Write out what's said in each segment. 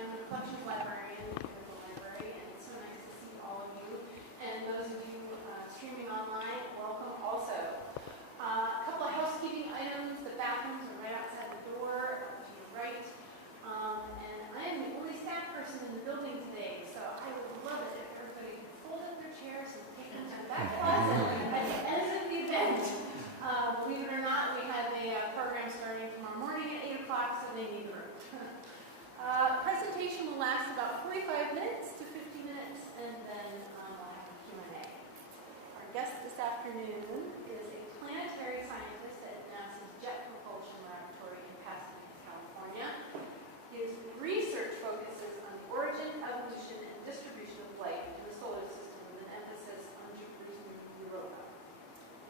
I'm a collections librarian here at the library, and it's so nice to see all of you. And those of you streaming online, welcome also. A couple of housekeeping items. The bathrooms are right outside the door to your right. And I am the only staff person in the building today, so I would love it if everybody could fold up their chairs and take them to the back closet at the end of the event. Believe it or not, we have a program starting tomorrow morning at 8 o'clock, so they need the room. Presentation will last about 45 minutes to 50 minutes, and then we'll have a Q&A. Our guest this afternoon is a planetary scientist at NASA's Jet Propulsion Laboratory in Pasadena, California. His research focuses on the origin, evolution, and distribution of light in the solar system with an emphasis on Jupiter's moon Europa.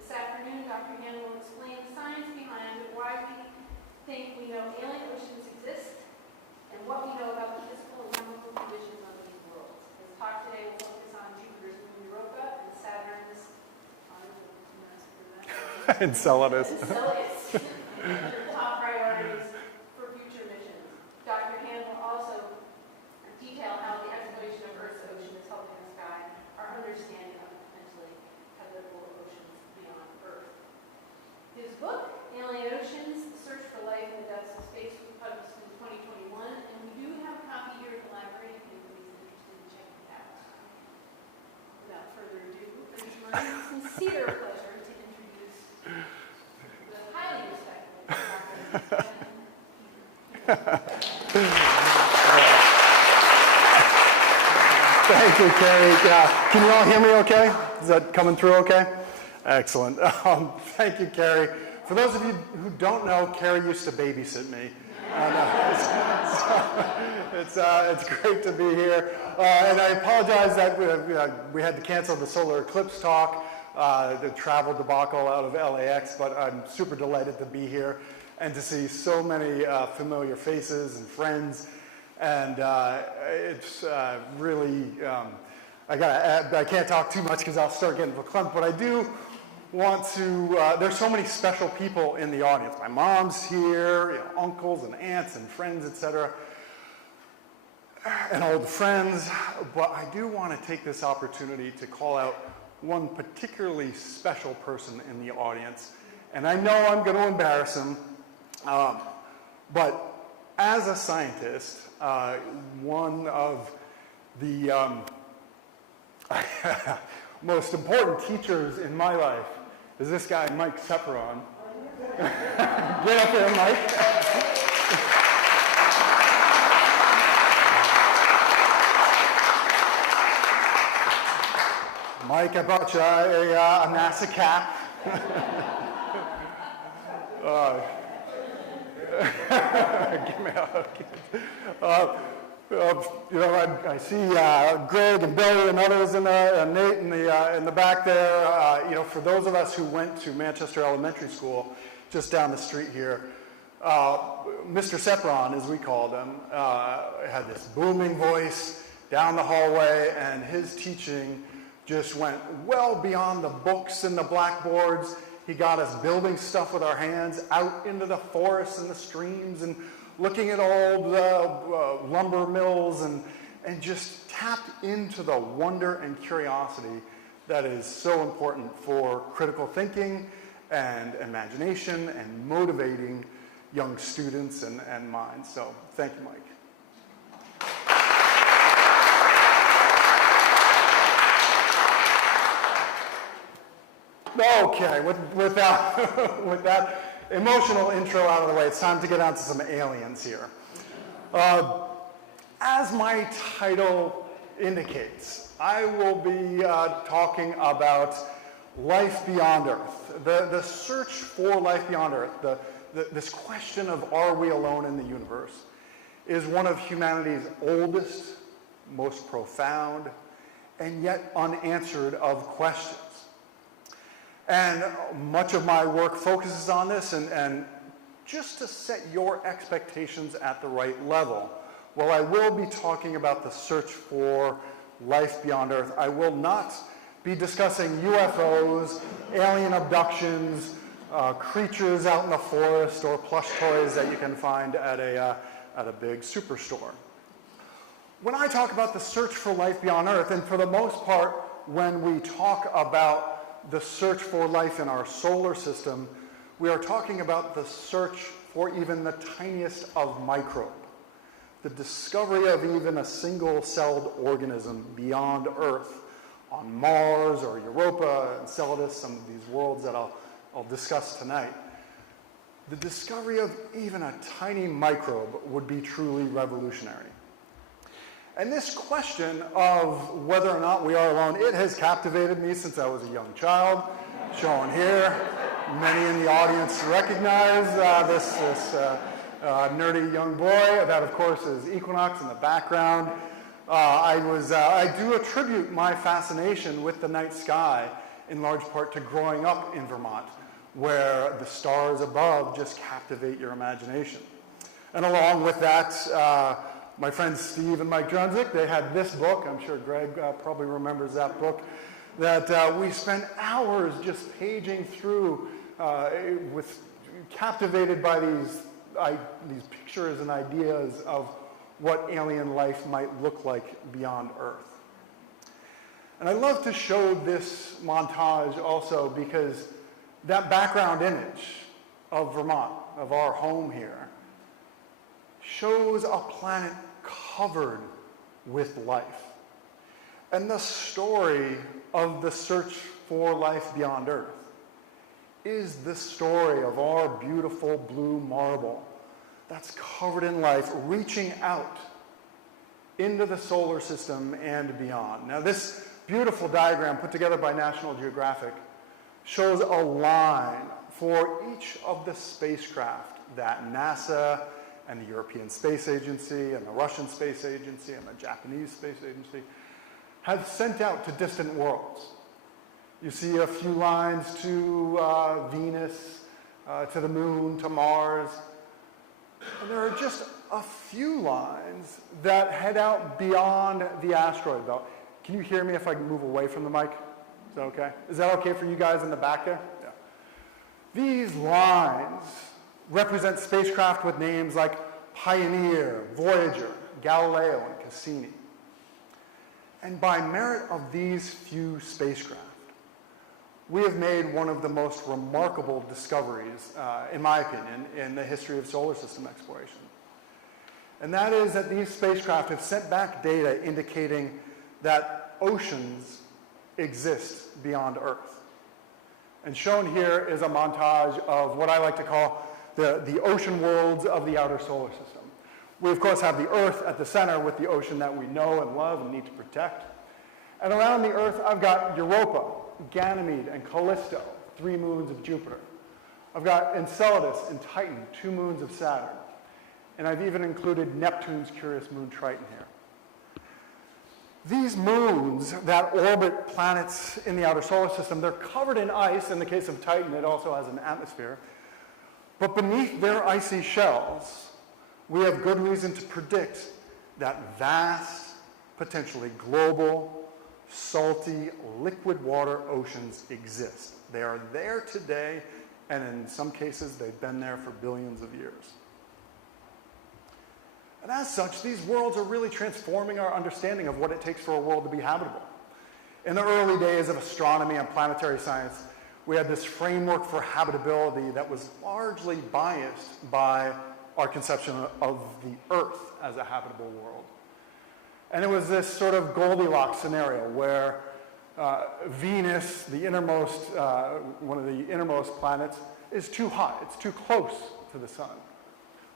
This afternoon, Dr. Han will explain the science behind why we think we know alien oceans exist and what we know about the physical and chemical conditions of these worlds. His talk today will focus on Jupiter's moon Europa and Saturn's Enceladus. Top priorities for future missions. Dr. Han will also detail how the exploration of Earth's ocean is helping us guide our understanding of potentially habitable oceans beyond Earth. His book, Alien Oceans, The Search for Life in the Depths of Space, was published in 2021, and we do have a copy here at the library if anybody's interested in checking it out. Without further ado, it is my sincere pleasure to introduce the highly respected Dr. Thank you, Carrie. Can you all hear me okay? Is that coming through okay? Excellent. Thank you, Carrie. For those of you who don't know, Carrie used to babysit me. It's great to be here. And I apologize that we had to cancel the solar eclipse talk, the travel debacle out of LAX, but I'm super delighted to be here and to see so many familiar faces and friends. And it's really, I can't talk too much because I'll start getting verklempt, but I do want to, there's so many special people in the audience. My mom's here, uncles and aunts and friends, etc., and old friends, but I do want to take this opportunity to call out one particularly special person in the audience, and I know I'm going to embarrass him, but as a scientist, one of the most important teachers in my life is this guy, Mike Sepperon. Get up there, Mike. Mike, I brought you a NASA cap. Give me a hug. I see Greg and Billy and others and Nate in the back there. For those of us who went to Manchester Elementary School, just down the street here, Mr. Sepperon, as we called him, had this booming voice down the hallway, and his teaching just went well beyond the books and the blackboards. He got us building stuff with our hands out into the forests and the streams and looking at all the lumber mills and just tapped into the wonder and curiosity that is so important for critical thinking and imagination and motivating young students and minds. So thank you, Mike. Okay, with that emotional intro out of the way, it's time to get on to some aliens here. As my title indicates, I will be talking about life beyond Earth, the search for life beyond Earth, this question of are we alone in the universe is one of humanity's oldest, most profound, and yet unanswered of questions. And much of my work focuses on this, and just to set your expectations at the right level, while I will be talking about the search for life beyond Earth, I will not be discussing UFOs, alien abductions, creatures out in the forest, or plush toys that you can find at a big superstore. When I talk about the search for life beyond Earth, and for the most part, when we talk about the search for life in our solar system, we are talking about the search for even the tiniest of microbe, the discovery of even a single-celled organism beyond Earth on Mars or Europa, Enceladus, some of these worlds that I'll discuss tonight. The discovery of even a tiny microbe would be truly revolutionary. And this question of whether or not we are alone, it has captivated me since I was a young child, shown here. Many in the audience recognize this nerdy young boy. That, of course, is Equinox in the background. I do attribute my fascination with the night sky in large part to growing up in Vermont, where the stars above just captivate your imagination. And along with that, my friends Steve and Mike Drunzik, they had this book. I'm sure Greg probably remembers that book, that we spent hours just paging through, captivated by these pictures and ideas of what alien life might look like beyond Earth. And I love to show this montage also because that background image of Vermont, of our home here, shows a planet covered with life. And the story of the search for life beyond Earth is the story of our beautiful blue marble that's covered in life, reaching out into the solar system and beyond. Now, this beautiful diagram put together by National Geographic shows a line for each of the spacecraft that NASA and the European Space Agency and the Russian Space Agency and the Japanese Space Agency have sent out to distant worlds. You see a few lines to Venus, to the moon, to Mars. And there are just a few lines that head out beyond the asteroid belt. Can you hear me if I move away from the mic? Is that okay? Is that okay for you guys in the back there? Yeah. These lines represent spacecraft with names like Pioneer, Voyager, Galileo, and Cassini. And by merit of these few spacecraft, we have made one of the most remarkable discoveries, in my opinion, in the history of solar system exploration. And that is that these spacecraft have sent back data indicating that oceans exist beyond Earth. And shown here is a montage of what I like to call the ocean worlds of the outer solar system. We, of course, have the Earth at the center with the ocean that we know and love and need to protect. And around the Earth, I've got Europa, Ganymede, and Callisto, 3 moons of Jupiter. I've got Enceladus and Titan, 2 moons of Saturn. And I've even included Neptune's curious moon Triton here. These moons that orbit planets in the outer solar system, they're covered in ice. In the case of Titan, it also has an atmosphere. But beneath their icy shells, we have good reason to predict that vast, potentially global, salty, liquid water oceans exist. They are there today, and in some cases, they've been there for billions of years. And as such, these worlds are really transforming our understanding of what it takes for a world to be habitable. In the early days of astronomy and planetary science, we had this framework for habitability that was largely biased by our conception of the Earth as a habitable world. And it was this sort of Goldilocks scenario where Venus, the innermost, one of the innermost planets, is too hot. It's too close to the sun.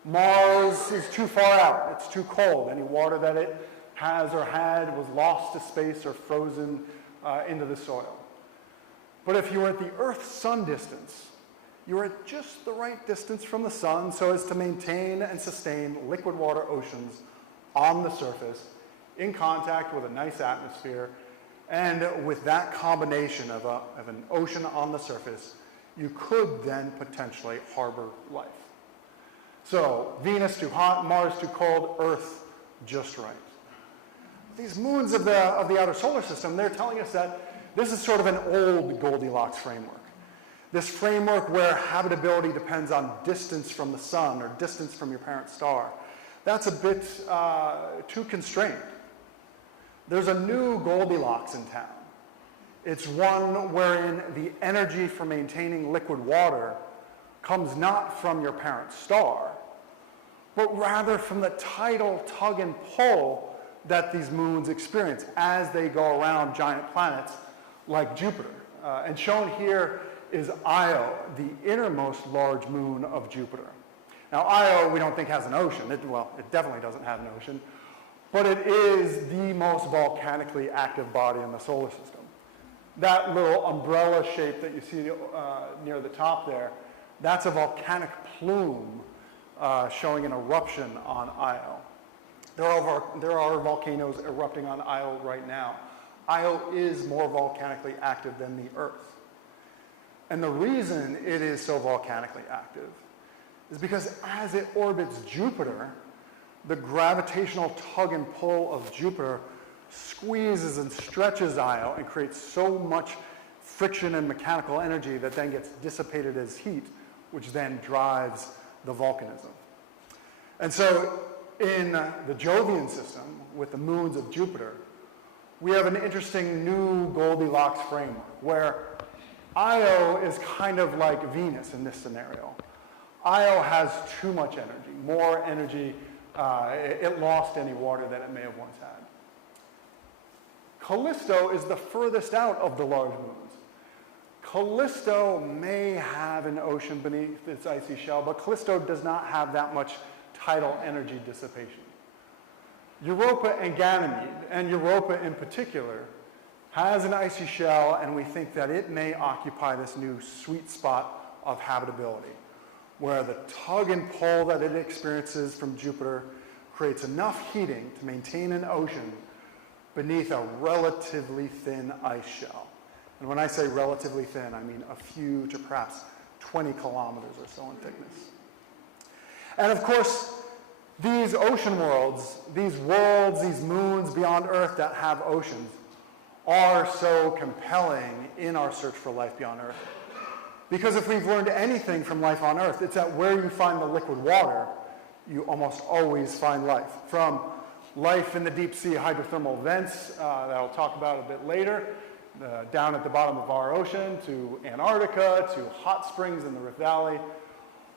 Mars is too far out. It's too cold. Any water that it has or had was lost to space or frozen into the soil. But if you were at the Earth-Sun distance, you were at just the right distance from the sun so as to maintain and sustain liquid water oceans on the surface in contact with a nice atmosphere. And with that combination of an ocean on the surface, you could then potentially harbor life. So Venus too hot, Mars too cold, Earth just right. These moons of the outer solar system, they're telling us that this is sort of an old Goldilocks framework. This framework where habitability depends on distance from the sun or distance from your parent star. that's a bit too constrained. There's a new Goldilocks in town. It's one wherein the energy for maintaining liquid water comes not from your parent star, but rather from the tidal tug and pull that these moons experience as they go around giant planets like Jupiter. And shown here is Io, the innermost large moon of Jupiter. Now, Io, we don't think has an ocean. It definitely doesn't have an ocean, but it is the most volcanically active body in the solar system. That little umbrella shape that you see near the top there, that's a volcanic plume showing an eruption on Io. There are volcanoes erupting on Io right now. Io is more volcanically active than the Earth. And the reason it is so volcanically active is because as it orbits Jupiter, the gravitational tug and pull of Jupiter squeezes and stretches Io and creates so much friction and mechanical energy that then gets dissipated as heat, which then drives the volcanism. And so in the Jovian system, with the moons of Jupiter, we have an interesting new Goldilocks framework where Io is kind of like Venus in this scenario. Io has too much energy, more energy. It lost any water that it may have once had. Callisto is the furthest out of the large moons. Callisto may have an ocean beneath its icy shell, but Callisto does not have that much tidal energy dissipation. Europa and Ganymede, and Europa in particular, has an icy shell, and we think that it may occupy this new sweet spot of habitability, where the tug and pull that it experiences from Jupiter creates enough heating to maintain an ocean beneath a relatively thin ice shell. And when I say relatively thin, I mean a few to perhaps 20 kilometers or so in thickness. And of course, these ocean worlds, these moons beyond Earth that have oceans, are so compelling in our search for life beyond Earth. Because if we've learned anything from life on Earth, it's that where you find the liquid water, you almost always find life. From life in the deep sea hydrothermal vents that I'll talk about a bit later, down at the bottom of our ocean, to Antarctica, to hot springs in the Rift Valley,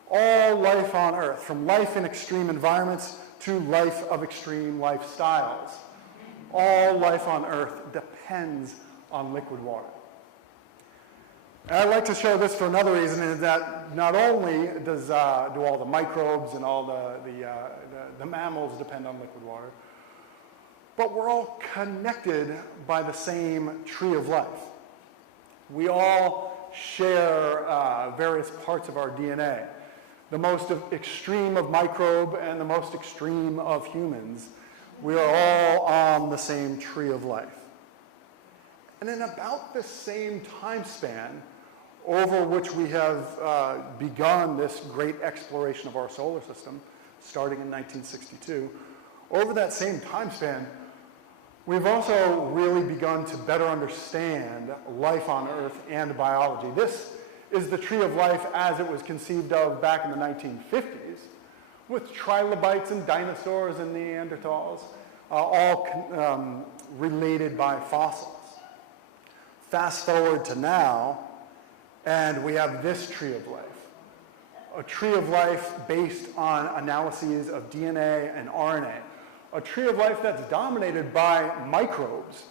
all life on Earth, from life in extreme environments to life of extreme lifestyles. All life on Earth depends on liquid water. And I'd like to show this for another reason, is that not only do all the microbes and all the mammals depend on liquid water, but we're all connected by the same tree of life. We all share various parts of our DNA. The most extreme of microbe and the most extreme of humans, we are all on the same tree of life. And in about the same time span over which we have begun this great exploration of our solar system, starting in 1962, over that same time span, we've also really begun to better understand life on Earth and biology. This is the tree of life as it was conceived of back in the 1950s, with trilobites and dinosaurs and Neanderthals, all related by fossils. Fast forward to now, and we have this tree of life. A tree of life based on analyses of DNA and RNA. A tree of life that's dominated by microbes,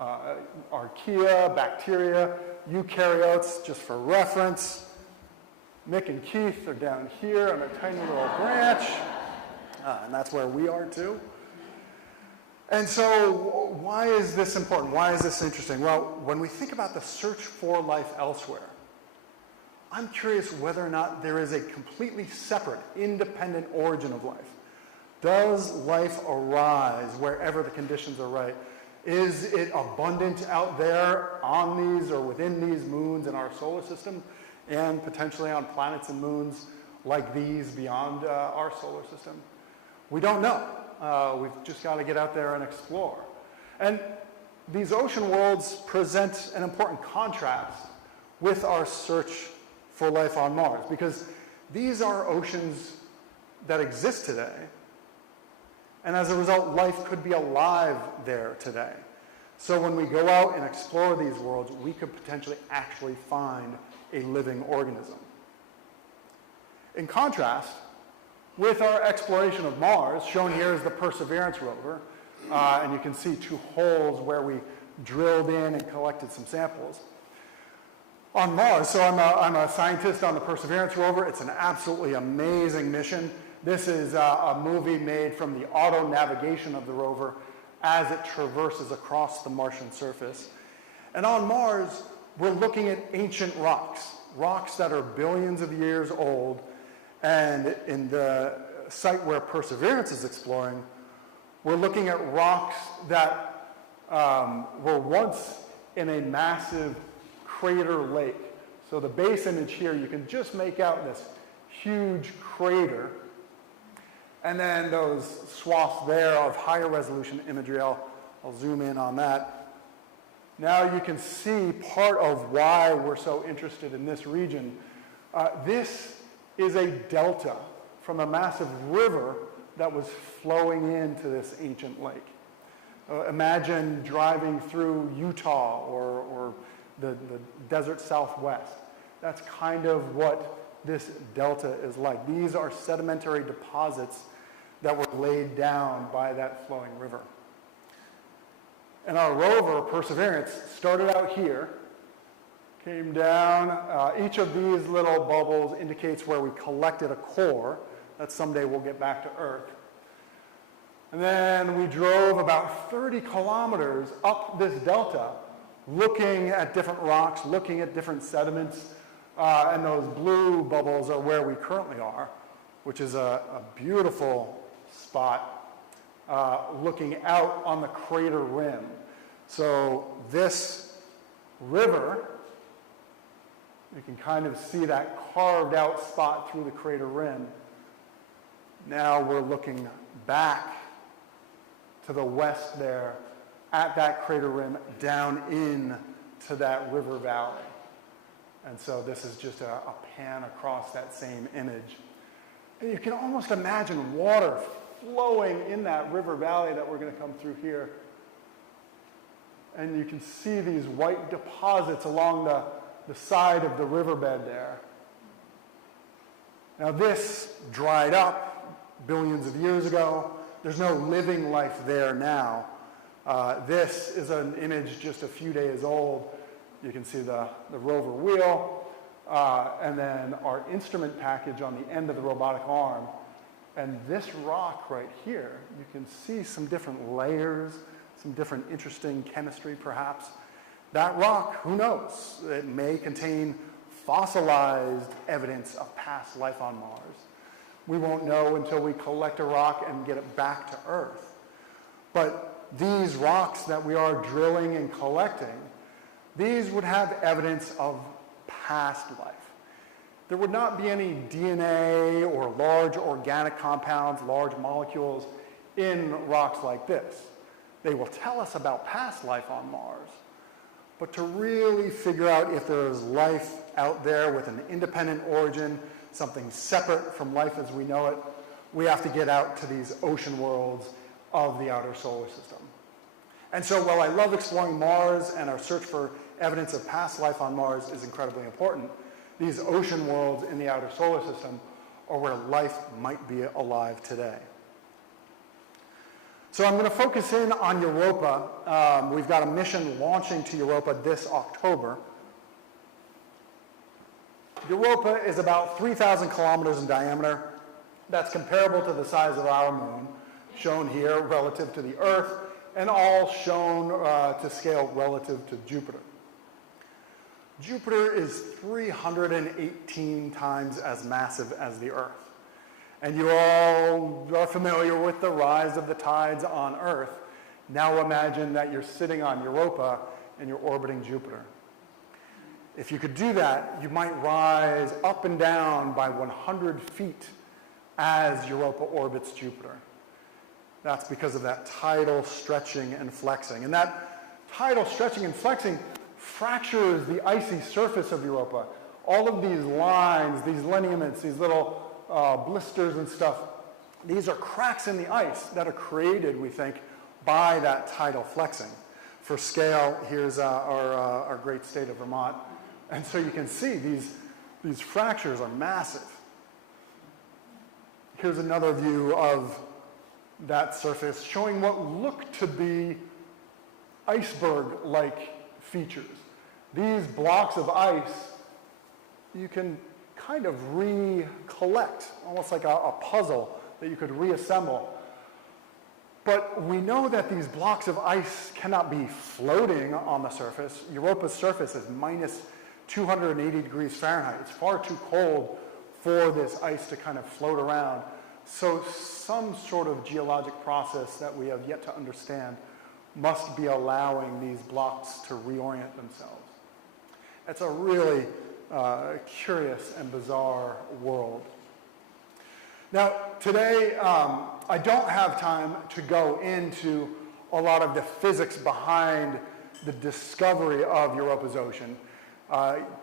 archaea, bacteria, eukaryotes, just for reference. Mick and Keith are down here on a tiny little branch, and that's where we are too. And so why is this important? Why is this interesting? Well, when we think about the search for life elsewhere, I'm curious whether or not there is a completely separate, independent origin of life. Does life arise wherever the conditions are right? Is it abundant out there on these or within these moons in our solar system, and potentially on planets and moons like these beyond our solar system? We don't know. We've just got to get out there and explore. And these ocean worlds present an important contrast with our search for life on Mars, because these are oceans that exist today, And as a result, life could be alive there today. So when we go out and explore these worlds, we could potentially actually find a living organism. In contrast, with our exploration of Mars, shown here is the Perseverance rover, and you can see 2 holes where we drilled in and collected some samples. On Mars, so I'm a scientist on the Perseverance rover. It's an absolutely amazing mission. This is a movie made from the auto navigation of the rover as it traverses across the Martian surface. And on Mars, we're looking at ancient rocks, rocks that are billions of years old. And in the site where Perseverance is exploring, we're looking at rocks that were once in a massive crater lake. So the base image here, you can just make out this huge crater. And then those swaths there of higher resolution imagery, I'll zoom in on that. Now you can see part of why we're so interested in this region. This is a delta from a massive river that was flowing into this ancient lake. Imagine driving through Utah or the desert Southwest. That's kind of what this delta is like. These are sedimentary deposits that were laid down by that flowing river. And our rover, Perseverance, started out here, came down. Each of these little bubbles indicates where we collected a core that someday we'll get back to Earth. And then we drove about 30 kilometers up this delta, looking at different rocks, looking at different sediments, and those blue bubbles are where we currently are, which is a beautiful spot looking out on the crater rim. So this river, you can kind of see that carved out spot through the crater rim. Now we're looking back to the west there at that crater rim down in to that river valley. And so this is just a pan across that same image. And you can almost imagine water flowing in that river valley that we're going to come through here. And you can see these white deposits along the side of the riverbed there. Now this dried up billions of years ago. There's no living life there now. This is an image just a few days old. You can see the rover wheel, and then our instrument package on the end of the robotic arm. And this rock right here, you can see some different layers, some different interesting chemistry perhaps. That rock, who knows? It may contain fossilized evidence of past life on Mars. We won't know until we collect a rock and get it back to Earth. But these rocks that we are drilling and collecting, these would have evidence of past life. There would not be any DNA or large organic compounds, large molecules in rocks like this. They will tell us about past life on Mars. But to really figure out if there is life out there with an independent origin, something separate from life as we know it, we have to get out to these ocean worlds of the outer solar system. And so while I love exploring Mars and our search for evidence of past life on Mars is incredibly important, these ocean worlds in the outer solar system are where life might be alive today. So I'm going to focus in on Europa. We've got a mission launching to Europa this October. Europa is about 3,000 kilometers in diameter. That's comparable to the size of our moon, shown here relative to the Earth, and all shown to scale relative to Jupiter. Jupiter is 318 times as massive as the Earth. And you all are familiar with the rise of the tides on Earth. Now imagine that you're sitting on Europa and you're orbiting Jupiter. If you could do that, you might rise up and down by 100 feet as Europa orbits Jupiter. That's because of that tidal stretching and flexing. And that tidal stretching and flexing fractures the icy surface of Europa. All of these lines, these lineaments, these little blisters and stuff These are cracks in the ice that are created, we think, by that tidal flexing. For scale, here's our great state of Vermont. And so you can see these fractures are massive. Here's another view of that surface showing what look to be iceberg-like features. These blocks of ice you can kind of recollect, almost like a puzzle that you could reassemble. But we know that these blocks of ice cannot be floating on the surface. Europa's surface is minus 280 degrees Fahrenheit. It's far too cold for this ice to kind of float around. So some sort of geologic process that we have yet to understand must be allowing these blocks to reorient themselves. It's a really curious and bizarre world. Now, today, I don't have time to go into a lot of the physics behind the discovery of Europa's ocean.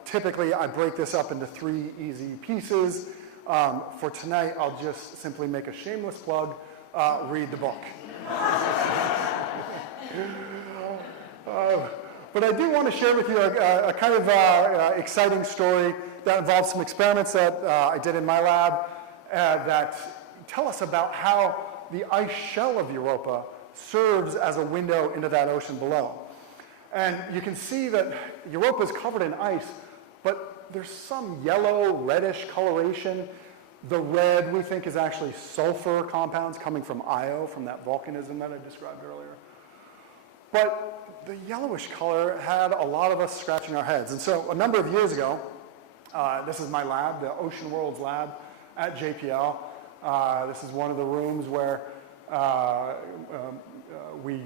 Typically, I break this up into 3 easy pieces. For tonight, I'll just simply make a shameless plug, read the book. But I do want to share with you a kind of exciting story that involves some experiments that I did in my lab that tell us about how the ice shell of Europa serves as a window into that ocean below. And you can see that Europa is covered in ice, but there's some yellow, reddish coloration. The red, we think, is actually sulfur compounds coming from Io, from that volcanism that I described earlier. But the yellowish color had a lot of us scratching our heads. And so a number of years ago, this is my lab, the Ocean Worlds lab at JPL. This is one of the rooms where we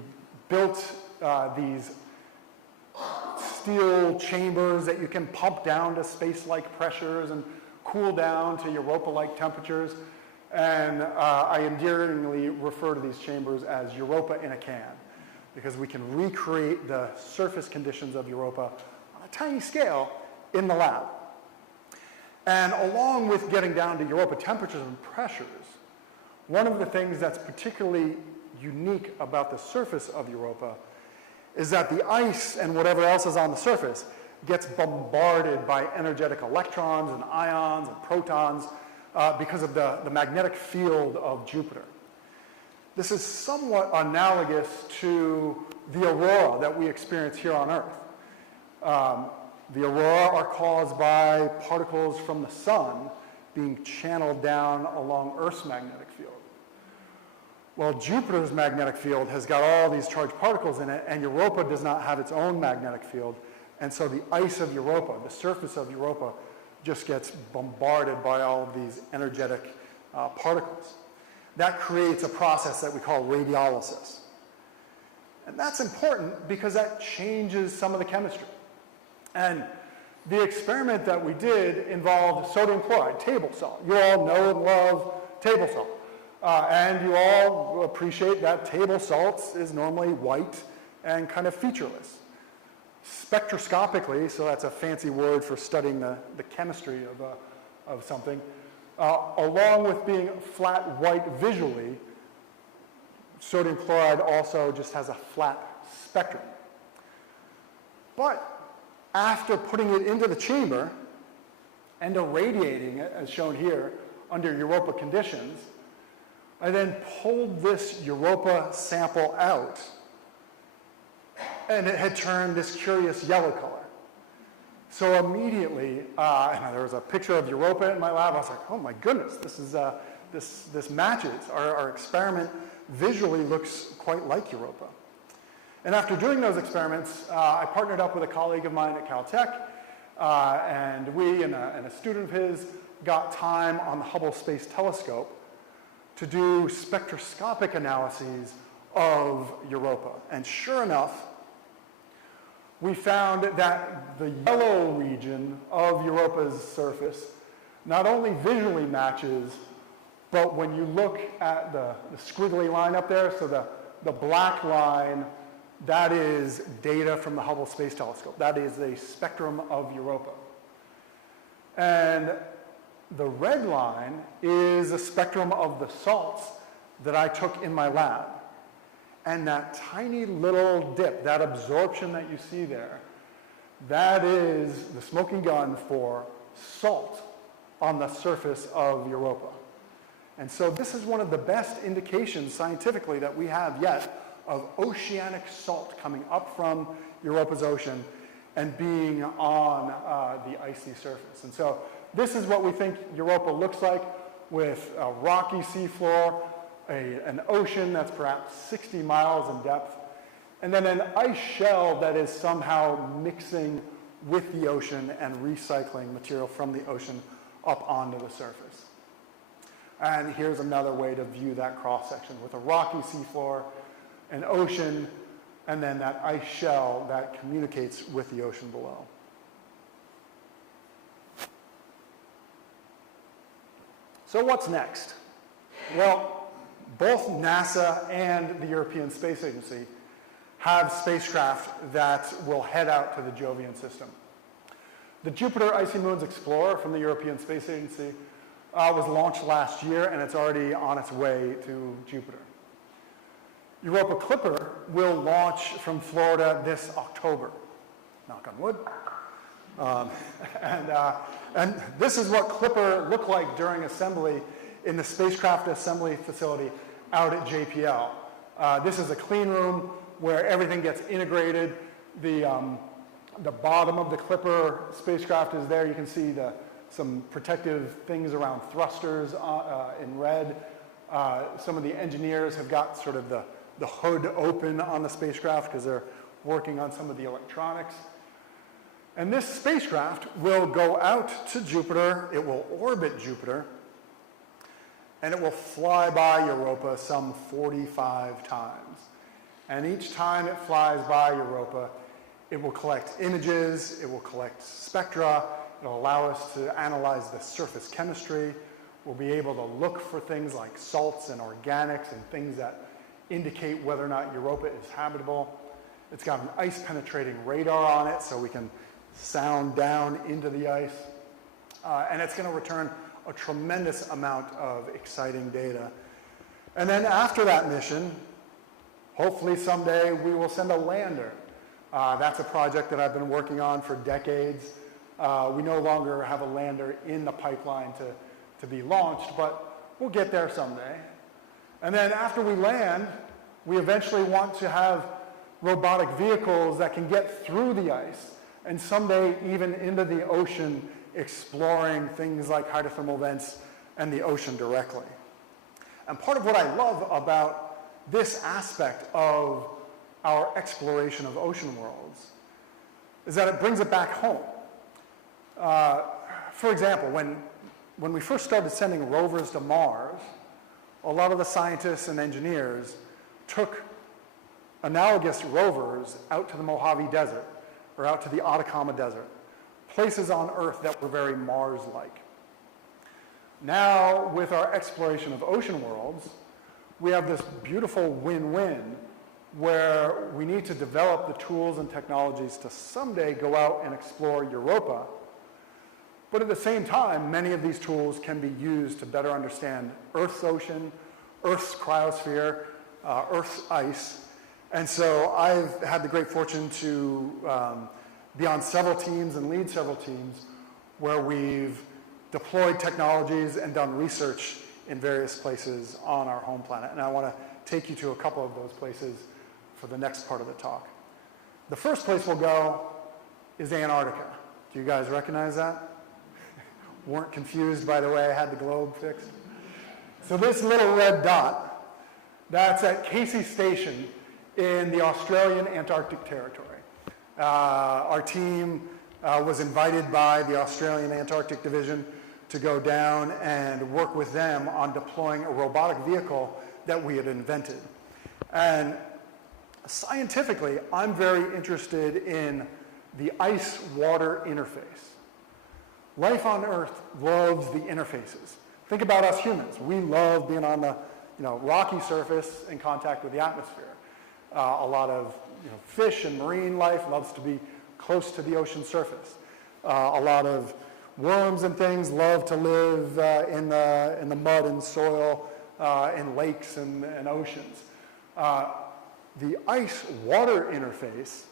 built these steel chambers that you can pump down to space-like pressures and cool down to Europa-like temperatures. And I endearingly refer to these chambers as Europa in a can, because we can recreate the surface conditions of Europa on a tiny scale in the lab. And along with getting down to Europa temperatures and pressures, one of the things that's particularly unique about the surface of Europa is that the ice and whatever else is on the surface gets bombarded by energetic electrons and ions and protons because of the magnetic field of Jupiter. This is somewhat analogous to the aurora that we experience here on Earth. The aurora are caused by particles from the sun being channeled down along Earth's magnetic field. Well, Jupiter's magnetic field has got all these charged particles in it, and Europa does not have its own magnetic field. And so the ice of Europa, the surface of Europa, just gets bombarded by all of these energetic particles. That creates a process that we call radiolysis. And that's important because that changes some of the chemistry. And the experiment that we did involved sodium chloride, table salt. You all know and love table salt. And you all appreciate that table salt is normally white and kind of featureless. Spectroscopically, so that's a fancy word for studying the chemistry of something, along with being flat white visually, sodium chloride also just has a flat spectrum. But after putting it into the chamber and irradiating it, as shown here, under Europa conditions, I then pulled this Europa sample out, and it had turned this curious yellow color. So immediately, and there was a picture of Europa in my lab. I was like, oh my goodness, this matches. Our experiment visually looks quite like Europa. And after doing those experiments, I partnered up with a colleague of mine at Caltech, and we and a student of his got time on the Hubble Space Telescope to do spectroscopic analyses of Europa. And sure enough, we found that the yellow region of Europa's surface not only visually matches, but when you look at the squiggly line up there, so the black line, that is data from the Hubble Space Telescope. That is a spectrum of Europa. And The red line is a spectrum of the salts that I took in my lab. And that tiny little dip, that absorption that you see there, that is the smoking gun for salt on the surface of Europa. And so this is one of the best indications scientifically that we have yet of oceanic salt coming up from Europa's ocean and being on the icy surface. And so this is what we think Europa looks like, with a rocky seafloor, an ocean that's perhaps 60 miles in depth, and then an ice shell that is somehow mixing with the ocean and recycling material from the ocean up onto the surface. And here's another way to view that cross-section, with a rocky seafloor, an ocean, and then that ice shell that communicates with the ocean below. So what's next? Well, both NASA and the European Space Agency have spacecraft that will head out to the Jovian system. The Jupiter Icy Moons Explorer from the European Space Agency was launched last year, and it's already on its way to Jupiter. Europa Clipper will launch from Florida this October, knock on wood. And this is what Clipper looked like during assembly in the spacecraft assembly facility out at JPL. This is a clean room where everything gets integrated. The bottom of the Clipper spacecraft is there. You can see some protective things around thrusters in red. Some of the engineers have got sort of the hood open on the spacecraft because they're working on some of the electronics. And this spacecraft will go out to Jupiter, it will orbit Jupiter, and it will fly by Europa some 45 times. And each time it flies by Europa, it will collect images, it will collect spectra, it'll allow us to analyze the surface chemistry. We'll be able to look for things like salts and organics and things that indicate whether or not Europa is habitable. It's got an ice-penetrating radar on it, so we can sound down into the ice. And it's going to return a tremendous amount of exciting data. And then after that mission, hopefully someday we will send a lander. That's a project that I've been working on for decades. We no longer have a lander in the pipeline to be launched, but we'll get there someday. And then after we land, we eventually want to have robotic vehicles that can get through the ice and someday even into the ocean, exploring things like hydrothermal vents and the ocean directly. And part of what I love about this aspect of our exploration of ocean worlds is that it brings it back home. For example, when we first started sending rovers to Mars, a lot of the scientists and engineers took analogous rovers out to the Mojave Desert or out to the Atacama Desert, places on Earth that were very Mars-like. Now, with our exploration of ocean worlds, we have this beautiful win-win where we need to develop the tools and technologies to someday go out and explore Europa. But at the same time, many of these tools can be used to better understand Earth's ocean, Earth's cryosphere, Earth's ice. And so I've had the great fortune to be on several teams and lead several teams where we've deployed technologies and done research in various places on our home planet. And I want to take you to a couple of those places for the next part of the talk. The first place we'll go is Antarctica. Do you guys recognize that? Weren't confused by the way I had the globe fixed? So this little red dot, that's at Casey Station in the Australian Antarctic Territory. Our team was invited by the Australian Antarctic Division to go down and work with them on deploying a robotic vehicle that we had invented. And scientifically, I'm very interested in the ice-water interface. Life on Earth loves the interfaces. Think about us humans. We love being on the rocky surface in contact with the atmosphere. A lot of fish and marine life loves to be close to the ocean surface. A lot of worms and things love to live in the mud and soil in lakes and oceans. The ice-water interface,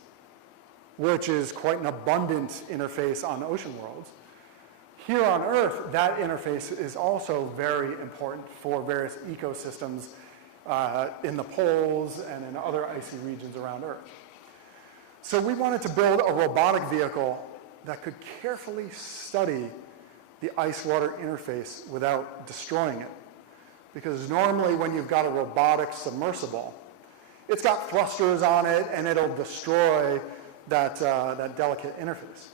which is quite an abundant interface on ocean worlds, here on Earth, that interface is also very important for various ecosystems in the poles and in other icy regions around Earth. So we wanted to build a robotic vehicle that could carefully study the ice-water interface without destroying it. Because normally when you've got a robotic submersible, it's got thrusters on it and it'll destroy that delicate interface.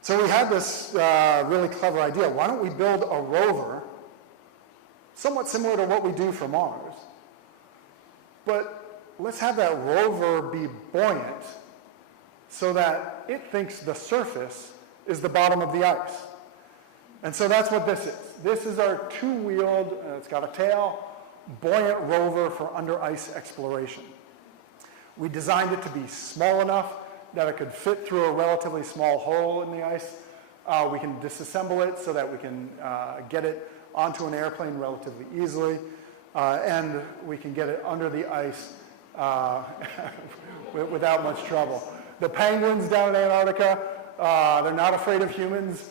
So we had this really clever idea. Why don't we build a rover, somewhat similar to what we do for Mars, but let's have that rover be buoyant so that it thinks the surface is the bottom of the ice. And so that's what this is. This is our two-wheeled, it's got a tail, buoyant rover for under ice exploration. We designed it to be small enough that it could fit through a relatively small hole in the ice. We can disassemble it so that we can get it onto an airplane relatively easily, and we can get it under the ice without much trouble. The penguins down in Antarctica, they're not afraid of humans.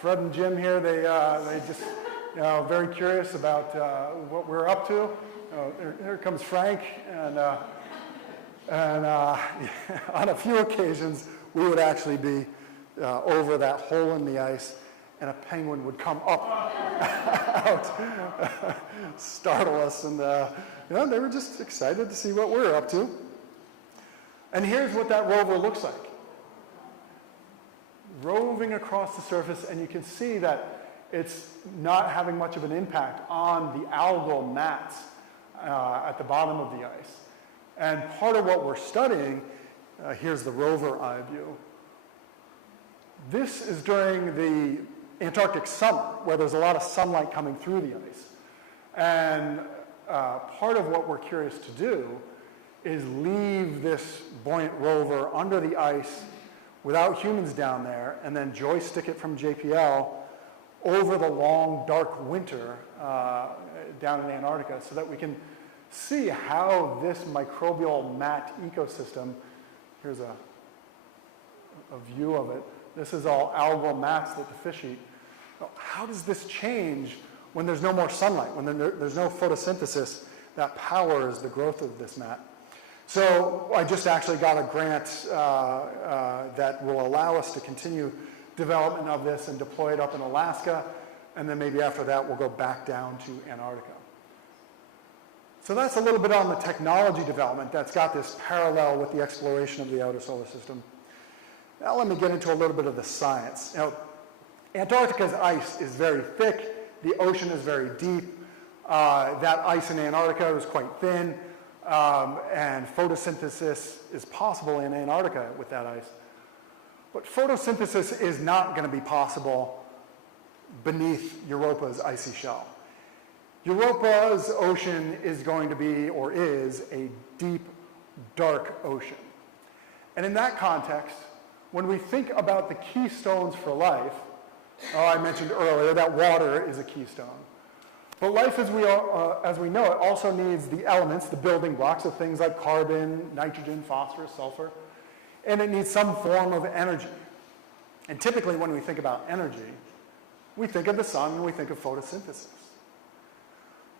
Fred and Jim here, they just, very curious about what we're up to. Here comes Frank, and on a few occasions, we would actually be over that hole in the ice, and a penguin would come up out, startle us, and they were just excited to see what we're up to. And here's what that rover looks like. Roving across the surface, and you can see that it's not having much of an impact on the algal mats at the bottom of the ice. And part of what we're studying, here's the rover eye view. This is during the Antarctic summer, where there's a lot of sunlight coming through the ice. And part of what we're curious to do is leave this buoyant rover under the ice without humans down there, and then joystick it from JPL over the long, dark winter down in Antarctica so that we can see how this microbial mat ecosystem, here's a view of it. This is all algal mats that the fish eat. How does this change when there's no more sunlight, when there's no photosynthesis that powers the growth of this mat? So I just actually got a grant that will allow us to continue development of this and deploy it up in Alaska, and then maybe after that we'll go back down to Antarctica. So that's a little bit on the technology development that's got this parallel with the exploration of the outer solar system. Now let me get into a little bit of the science. Antarctica's ice is very thick, the ocean is very deep, that ice in Antarctica is quite thin, and photosynthesis is possible in Antarctica with that ice. But photosynthesis is not going to be possible beneath Europa's icy shell. Europa's ocean is going to be, or is, a deep, dark ocean. And in that context, when we think about the keystones for life, I mentioned earlier that water is a keystone. But life as we know it also needs the elements, the building blocks of things like carbon, nitrogen, phosphorus, sulfur, and it needs some form of energy. And typically when we think about energy, we think of the sun and we think of photosynthesis.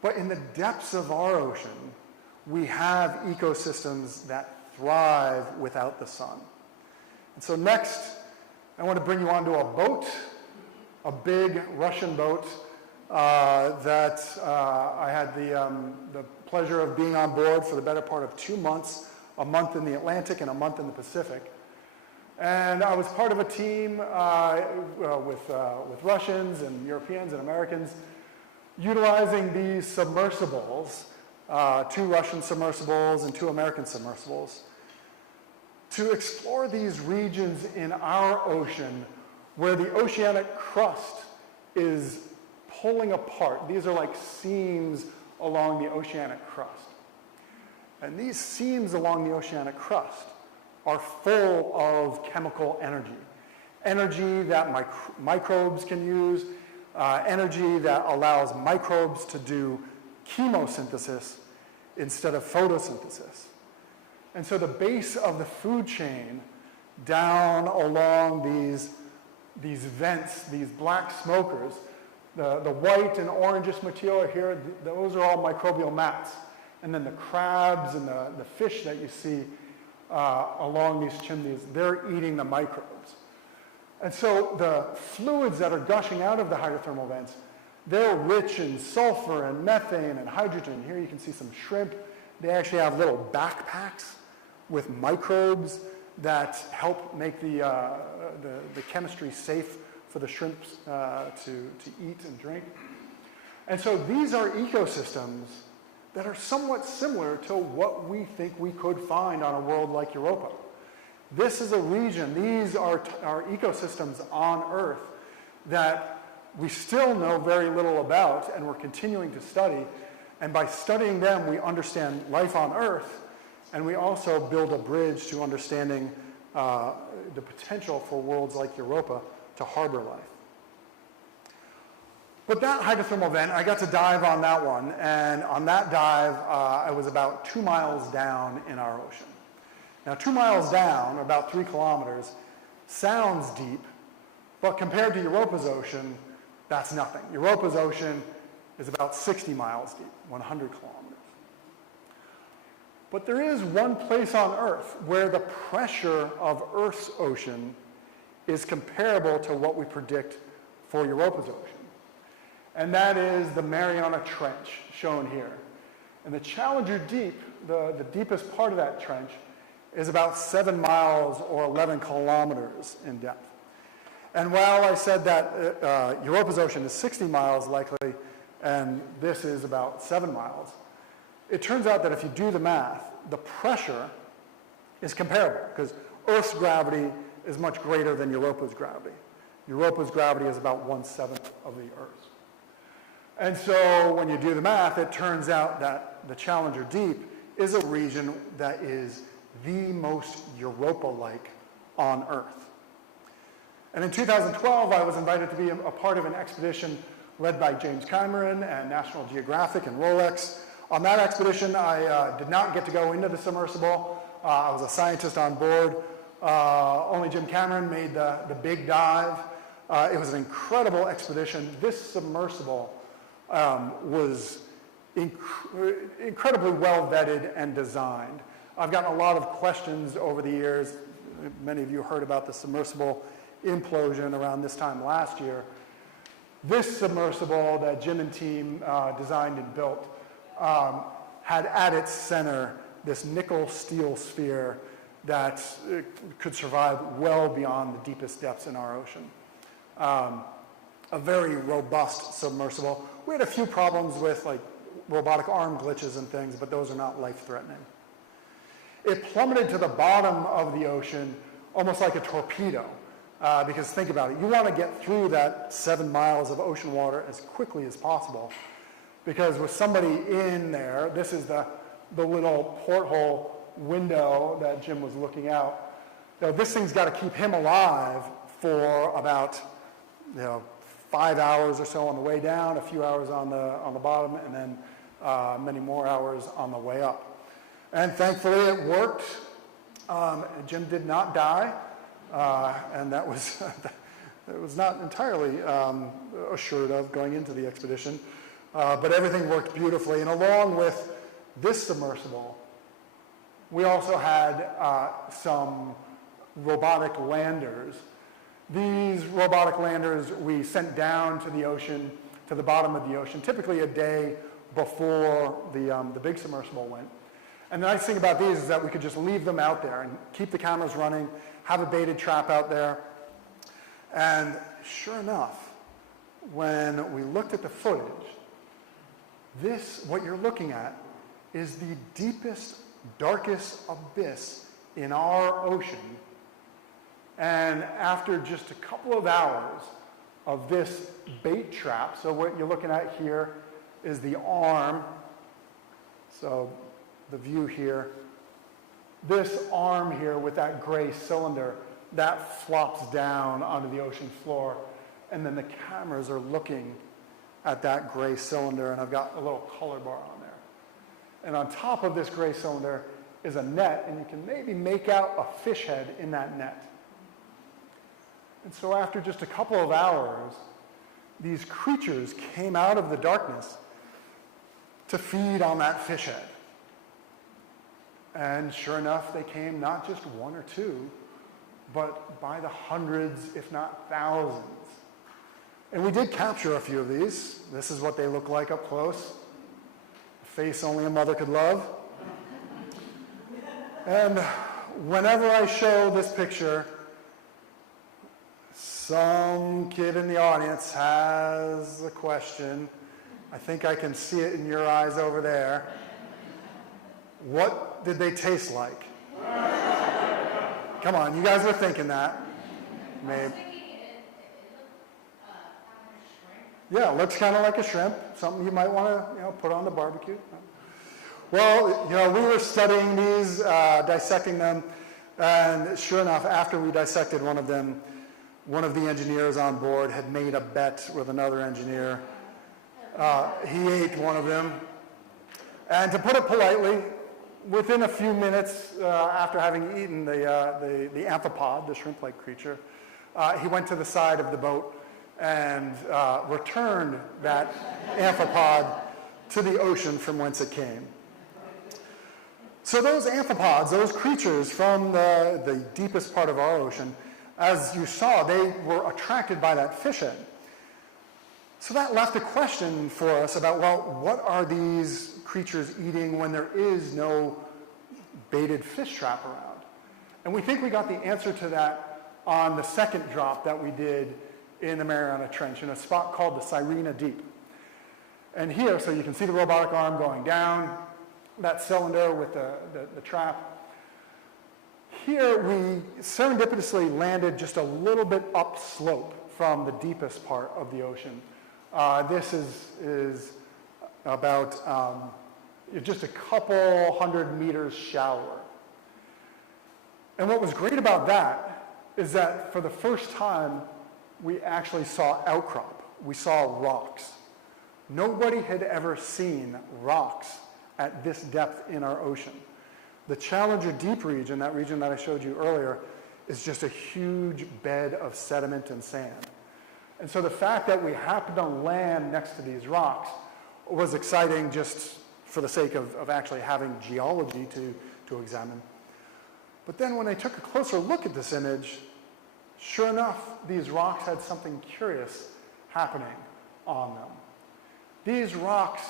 But in the depths of our ocean, we have ecosystems that thrive without the sun. And so next, I want to bring you onto a boat, a big Russian boat that I had the pleasure of being on board for the better part of 2 months, a month in the Atlantic and a month in the Pacific. And I was part of a team with Russians and Europeans and Americans utilizing these submersibles, 2 Russian submersibles and 2 American submersibles, to explore these regions in our ocean where the oceanic crust is pulling apart. These are like seams along the oceanic crust. And these seams along the oceanic crust are full of chemical energy. energy that microbes can use, energy that allows microbes to do chemosynthesis instead of photosynthesis. And so the base of the food chain down along these vents, these black smokers, the white and orangish material here, those are all microbial mats. And then the crabs and the fish that you see along these chimneys, they're eating the microbes. And so the fluids that are gushing out of the hydrothermal vents, they're rich in sulfur and methane and hydrogen. Here you can see some shrimp. They actually have little backpacks with microbes that help make the chemistry safe for the shrimps to eat and drink. And so these are ecosystems that are somewhat similar to what we think we could find on a world like Europa. This is a region, these are ecosystems on Earth that we still know very little about and we're continuing to study. And by studying them, we understand life on Earth, and we also build a bridge to understanding the potential for worlds like Europa to harbor life. But that hydrothermal vent, I got to dive on that one, and on that dive, I was about 2 miles down in our ocean. Now, 2 miles down, about 3 kilometers, sounds deep, but compared to Europa's ocean, that's nothing. Europa's ocean is about 60 miles deep, 100 kilometers. But there is one place on Earth where the pressure of Earth's ocean is comparable to what we predict for Europa's ocean. And that is the Mariana Trench, shown here. And the Challenger Deep, the deepest part of that trench, is about 7 miles or 11 kilometers in depth. And while I said that Europa's ocean is 60 miles likely, and this is about 7 miles, it turns out that if you do the math, the pressure is comparable, because Earth's gravity is much greater than Europa's gravity. Europa's gravity is about 1/7 of the Earth's. And so when you do the math, it turns out that the Challenger Deep is a region that is the most Europa-like on Earth. And in 2012, I was invited to be a part of an expedition led by James Cameron and National Geographic and Rolex. On that expedition, I did not get to go into the submersible. I was a scientist on board. Only Jim Cameron made the big dive. It was an incredible expedition. This submersible was incredibly well vetted and designed. I've gotten a lot of questions over the years. Many of you heard about the submersible implosion around this time last year. This submersible that Jim and team designed and built had at its center this nickel steel sphere that could survive well beyond the deepest depths in our ocean. A very robust submersible. We had a few problems with like robotic arm glitches and things, but those are not life-threatening. It plummeted to the bottom of the ocean almost like a torpedo, because think about it, you want to get through that 7 miles of ocean water as quickly as possible, because with somebody in there, this is the little porthole window that Jim was looking out. Now, this thing's got to keep him alive for about 5 hours or so on the way down, a few hours on the bottom, and then many more hours on the way up. And thankfully it worked. Jim did not die, and that was it was not entirely assured of going into the expedition, but everything worked beautifully. And along with this submersible, we also had some robotic landers. These robotic landers we sent down to the ocean, to the bottom of the ocean, typically a day before the big submersible went. And the nice thing about these is that we could just leave them out there and keep the cameras running, have a baited trap out there. And sure enough, when we looked at the footage, what you're looking at is the deepest, darkest abyss in our ocean. And after just a couple of hours of this bait trap, so what you're looking at here is the arm. So the view here, this arm here with that gray cylinder, that flops down onto the ocean floor, and then the cameras are looking at that gray cylinder, and I've got a little color bar on there. And on top of this gray cylinder is a net, and you can maybe make out a fish head in that net. And so after just a couple of hours, these creatures came out of the darkness to feed on that fish head. And sure enough, they came not just one or two, but by the hundreds, if not thousands. And we did capture a few of these. This is what they look like up close. A face only a mother could love. And whenever I show this picture, some kid in the audience has a question. I think I can see it in your eyes over there. What did they taste like? Come on, you guys were thinking that. Maybe. Yeah, it looks kind of like a shrimp. Something you might want to, put on the barbecue. Well, we were studying these, dissecting them, and sure enough, after we dissected one of them, one of the engineers on board had made a bet with another engineer. He ate one of them. And to put it politely, within a few minutes after having eaten the amphipod, the shrimp-like creature, he went to the side of the boat and returned that amphipod to the ocean from whence it came. So those amphipods, those creatures from the deepest part of our ocean, as you saw, they were attracted by that fish head. So that left a question for us about, well, what are these creatures eating when there is no baited fish trap around? And we think we got the answer to that on the second drop that we did in the Mariana Trench, in a spot called the Sirena Deep. And here, so you can see the robotic arm going down, that cylinder with the trap. Here we serendipitously landed just a little bit upslope from the deepest part of the ocean. This is about just a couple 100 meters shallower. And what was great about that is that for the first time, we actually saw outcrop. We saw rocks. Nobody had ever seen rocks at this depth in our ocean. The Challenger Deep region, that region that I showed you earlier, is just a huge bed of sediment and sand. And so the fact that we happened to land next to these rocks was exciting just for the sake of actually having geology to examine. But then when I took a closer look at this image, sure enough, these rocks had something curious happening on them. These rocks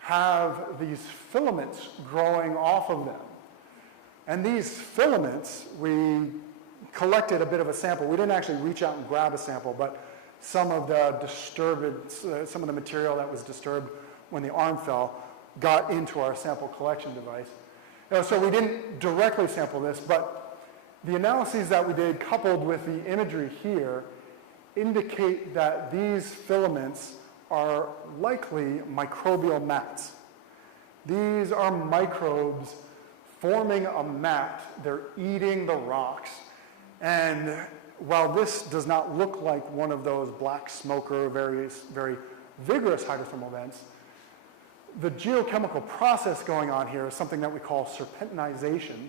have these filaments growing off of them. And these filaments, we collected a bit of a sample. We didn't actually reach out and grab a sample, but some of the disturbance, some of the material that was disturbed when the arm fell got into our sample collection device. So we didn't directly sample this, but the analyses that we did coupled with the imagery here indicate that these filaments are likely microbial mats. These are microbes forming a mat. They're eating the rocks. And while this does not look like one of those black smoker, very vigorous hydrothermal vents, the geochemical process going on here is something that we call serpentinization.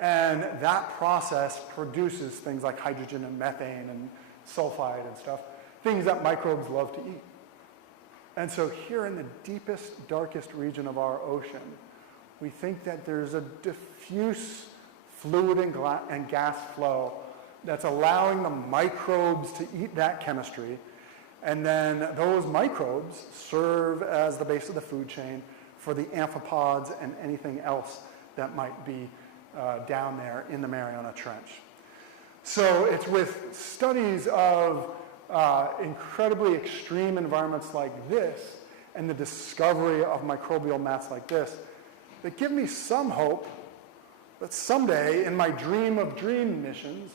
And that process produces things like hydrogen and methane and sulfide and stuff, things that microbes love to eat. And so here in the deepest, darkest region of our ocean, we think that there's a diffuse fluid and gas flow that's allowing the microbes to eat that chemistry, and then those microbes serve as the base of the food chain for the amphipods and anything else that might be down there in the Mariana Trench. So it's with studies of incredibly extreme environments like this and the discovery of microbial mats like this that give me some hope that someday in my dream of dream missions,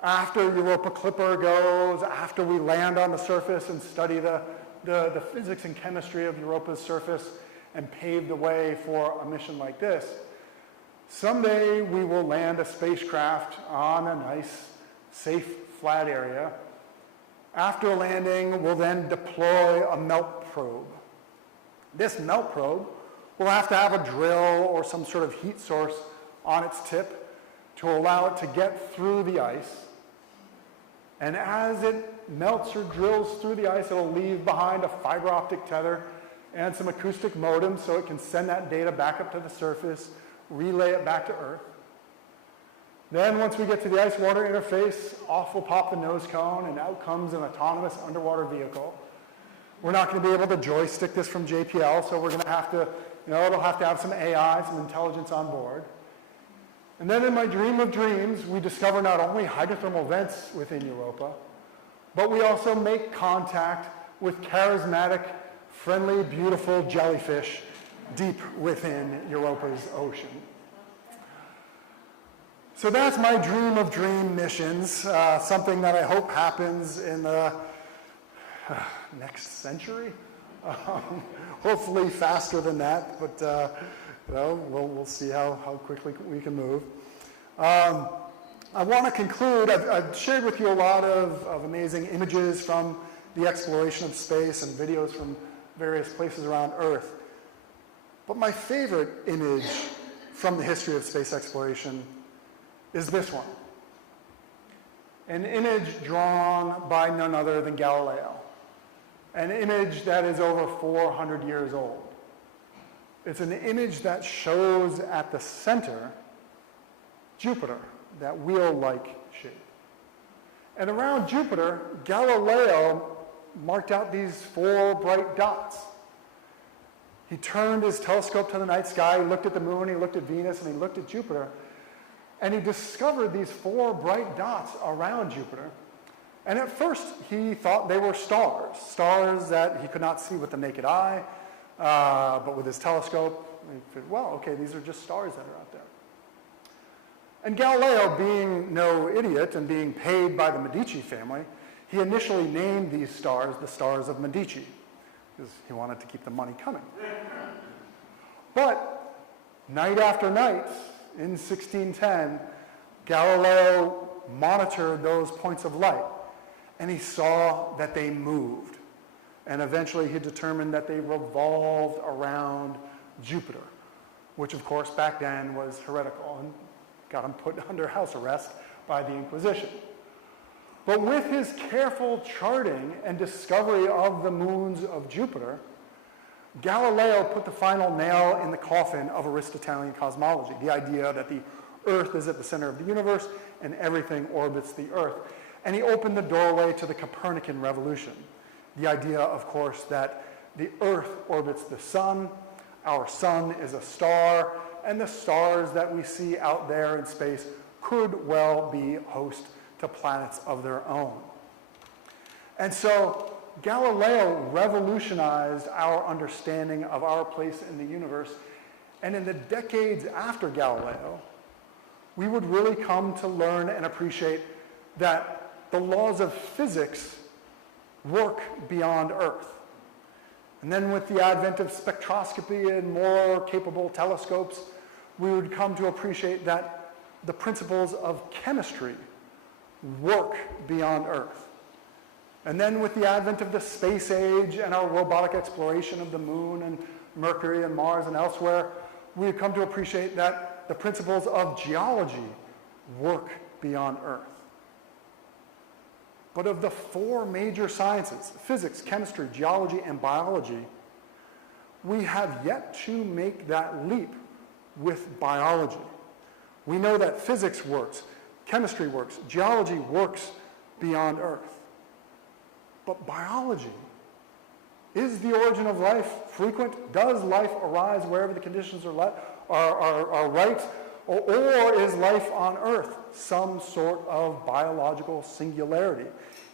after Europa Clipper goes, after we land on the surface and study the physics and chemistry of Europa's surface and pave the way for a mission like this, Someday we will land a spacecraft on a nice, safe, flat area. After landing, we'll then deploy a melt probe. This melt probe will have to have a drill or some sort of heat source on its tip to allow it to get through the ice. And as it melts or drills through the ice, it'll leave behind a fiber optic tether and some acoustic modems so it can send that data back up to the surface, relay it back to Earth. Then once we get to the ice-water interface, off will pop the nose cone and out comes an autonomous underwater vehicle. We're not going to be able to joystick this from JPL, so we're going to have to, it'll have to have some AI, some intelligence on board. And then in my dream of dreams, we discover not only hydrothermal vents within Europa, but we also make contact with charismatic, friendly, beautiful jellyfish deep within Europa's ocean. So that's my dream of dream missions, something that I hope happens in the next century. Hopefully faster than that, but we'll see how quickly we can move. I want to conclude. I've shared with you a lot of amazing images from the exploration of space and videos from various places around Earth. But my favorite image from the history of space exploration is this one. An image drawn by none other than Galileo. An image that is over 400 years old. It's an image that shows at the center Jupiter, that wheel-like shape. And around Jupiter, Galileo marked out these 4 bright dots. He turned his telescope to the night sky, he looked at the moon, he looked at Venus, and he looked at Jupiter, and he discovered these 4 bright dots around Jupiter. And at first, he thought they were stars that he could not see with the naked eye, but with his telescope, he figured, well, okay, these are just stars that are out there. And Galileo, being no idiot and being paid by the Medici family, he initially named these stars the stars of Medici, because he wanted to keep the money coming. But night after night, in 1610, Galileo monitored those points of light, and he saw that they moved. And eventually he determined that they revolved around Jupiter, which of course back then was heretical and got him put under house arrest by the Inquisition. But with his careful charting and discovery of the moons of Jupiter, Galileo put the final nail in the coffin of Aristotelian cosmology, the idea that the Earth is at the center of the universe and everything orbits the Earth. And he opened the doorway to the Copernican revolution, the idea, of course, that the Earth orbits the sun, our sun is a star, and the stars that we see out there in space could well be host to planets of their own. And so Galileo revolutionized our understanding of our place in the universe, and in the decades after Galileo, we would really come to learn and appreciate that the laws of physics work beyond Earth. And then with the advent of spectroscopy and more capable telescopes, we would come to appreciate that the principles of chemistry work beyond Earth. And then with the advent of the space age and our robotic exploration of the moon and Mercury and Mars and elsewhere, we would come to appreciate that the principles of geology work beyond Earth. But of the 4 major sciences, physics, chemistry, geology, and biology, we have yet to make that leap with biology. We know that physics works, chemistry works, geology works beyond Earth. But biology, is the origin of life frequent? Does life arise wherever the conditions are right? Or is life on Earth some sort of biological singularity?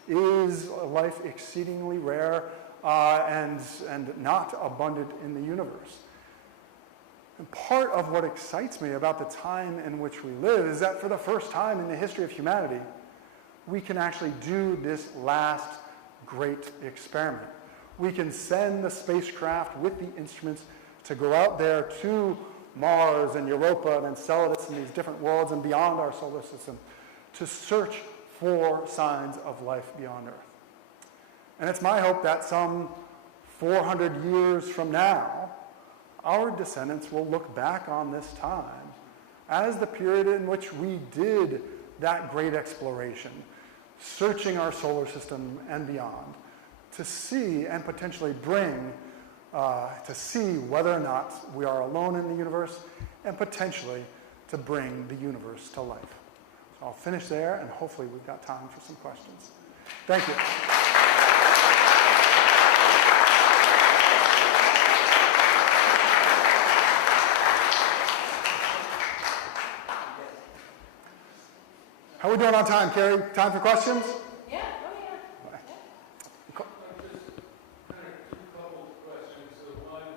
Is life exceedingly rare and not abundant in the universe? And part of what excites me about the time in which we live is that for the first time in the history of humanity, we can actually do this last great experiment. We can send the spacecraft with the instruments to go out there to Mars and Europa and Enceladus and these different worlds and beyond our solar system to search for signs of life beyond Earth. And it's my hope that some 400 years from now, our descendants will look back on this time as the period in which we did that great exploration, searching our solar system and beyond, to see and potentially bring, to see whether or not we are alone in the universe, and potentially to bring the universe to life. So I'll finish there, and hopefully we've got time for some questions. Thank you. How are we doing on time, Carrie? Time for questions? Yeah, oh yeah. Co- Just kind of two couple questions. So one,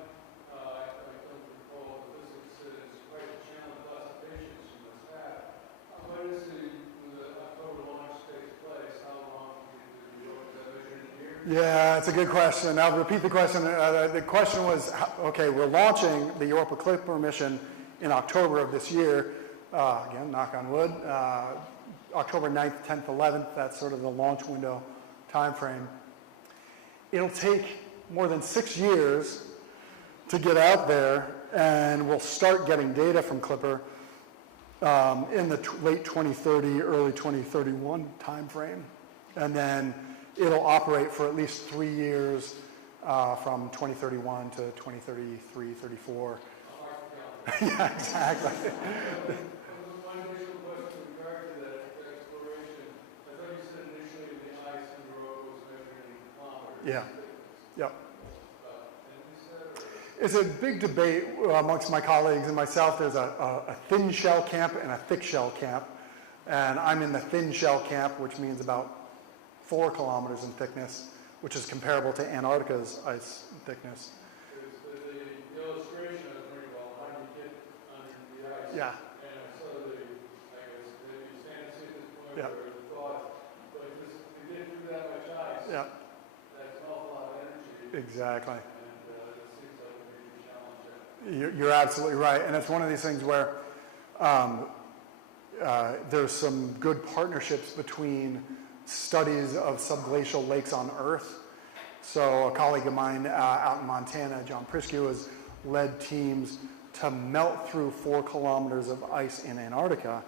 I don't recall the physics says quite a challenge lots of patience you must have. When is the October launch takes place? How long do you measure in a year? Yeah, it's a good question. I'll repeat the question. The question was, okay, we're launching the Europa Clipper mission in October of this year. Again, knock on wood. October 9th, 10th, 11th, that's sort of the launch window time frame. It'll take more than 6 years to get out there, and we'll start getting data from Clipper in the late 2030, early 2031 time frame. And then it'll operate for at least 3 years from 2031 to 2033, 34. Yeah, exactly. One additional question in regard to that exploration. I thought you said initially the ice in Europa was measured in kilometers. Yeah. Yep. And you said, It's a big debate amongst my colleagues and myself. There's a thin shell camp and a thick shell camp. And I'm in the thin shell camp, which means about 4 kilometers in thickness, which is comparable to Antarctica's ice thickness. the illustration I was reading about how you get under the ice. Yeah. And sort of I guess, maybe fantasy at this point, Yeah. or the thought, but just to get through that much ice, Yeah, that's an awful lot of energy. exactly. And it seems like a major challenge. You're absolutely right. And it's one of these things where there's some good partnerships between studies of subglacial lakes on Earth. So a colleague of mine out in Montana, John Priscu, has led teams to melt through 4 kilometers of ice in Antarctica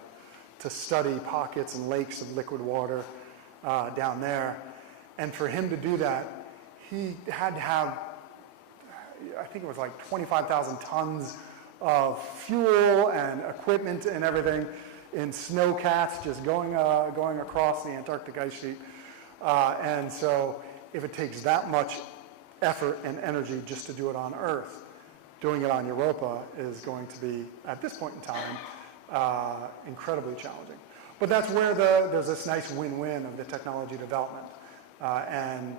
to study pockets and lakes of liquid water down there. And for him to do that, he had to have, I think it was like 25,000 tons of fuel and equipment and everything in snowcats just going across the Antarctic ice sheet. And so if it takes that much effort and energy just to do it on Earth, doing it on Europa is going to be, at this point in time, incredibly challenging. But that's where there's this nice win-win of the technology development. And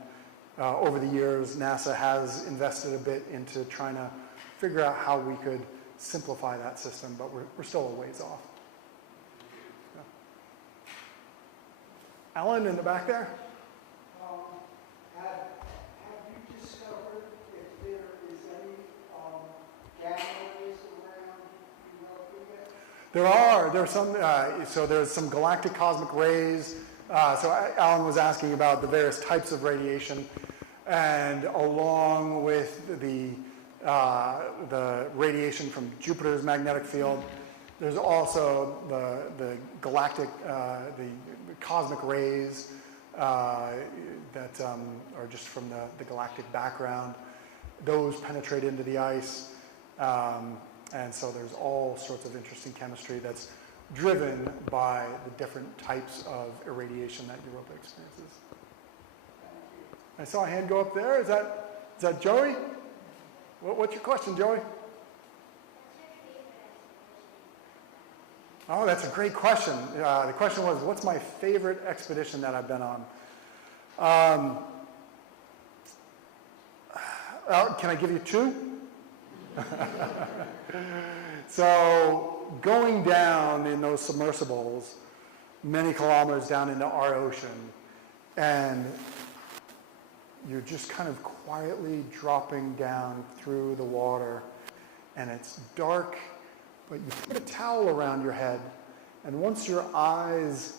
over the years, NASA has invested a bit into trying to figure out how we could simplify that system, but we're still a ways off. Yeah. Alan in the back there? Have you discovered if there is any gamma rays around Europa yet? There's some, so there's some galactic cosmic rays. So Alan was asking about the various types of radiation, and along with the radiation from Jupiter's magnetic field, there's also the galactic, the cosmic rays that are just from the galactic background. Those penetrate into the ice, and so there's all sorts of interesting chemistry that's driven by the different types of irradiation that Europa experiences. I saw a hand go up there. Is that Joey? What's your question, Joey? Oh, that's a great question. The question was, what's my favorite expedition that I've been on? Can I give you 2? So going down in those submersibles many kilometers down into our ocean, and you're just kind of quietly dropping down through the water, and it's dark but you put a towel around your head, and once your eyes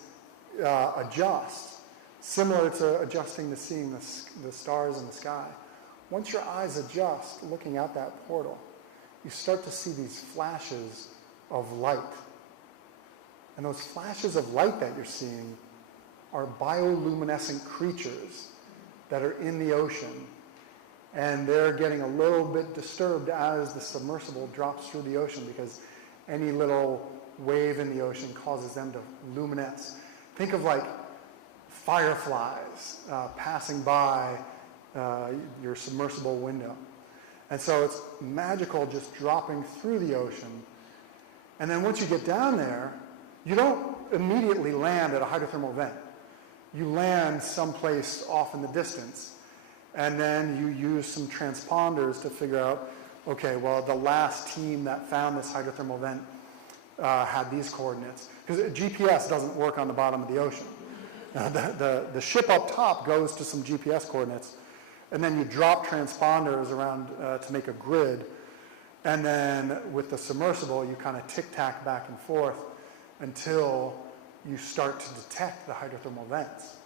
adjust, similar to adjusting to seeing the stars in the sky, once your eyes adjust, looking out that portal, you start to see these flashes of light. And those flashes of light that you're seeing are bioluminescent creatures that are in the ocean. And they're getting a little bit disturbed as the submersible drops through the ocean, because any little wave in the ocean causes them to luminesce. Think of like fireflies passing by your submersible window. And so it's magical just dropping through the ocean. And then once you get down there, you don't immediately land at a hydrothermal vent. You land someplace off in the distance, and then you use some transponders to figure out, okay, well, the last team that found this hydrothermal vent had these coordinates. Because GPS doesn't work on the bottom of the ocean. The ship up top goes to some GPS coordinates, and then you drop transponders around to make a grid, and then with the submersible, you kind of tic-tac back and forth until you start to detect the hydrothermal vents.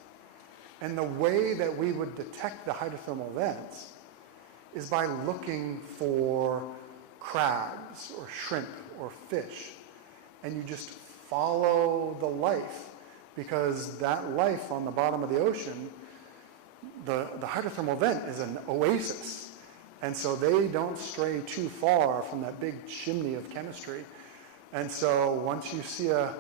And the way that we would detect the hydrothermal vents is by looking for crabs or shrimp or fish. And you just follow the life, because that life on the bottom of the ocean, the hydrothermal vent is an oasis. And so they don't stray too far from that big chimney of chemistry. And so once you see a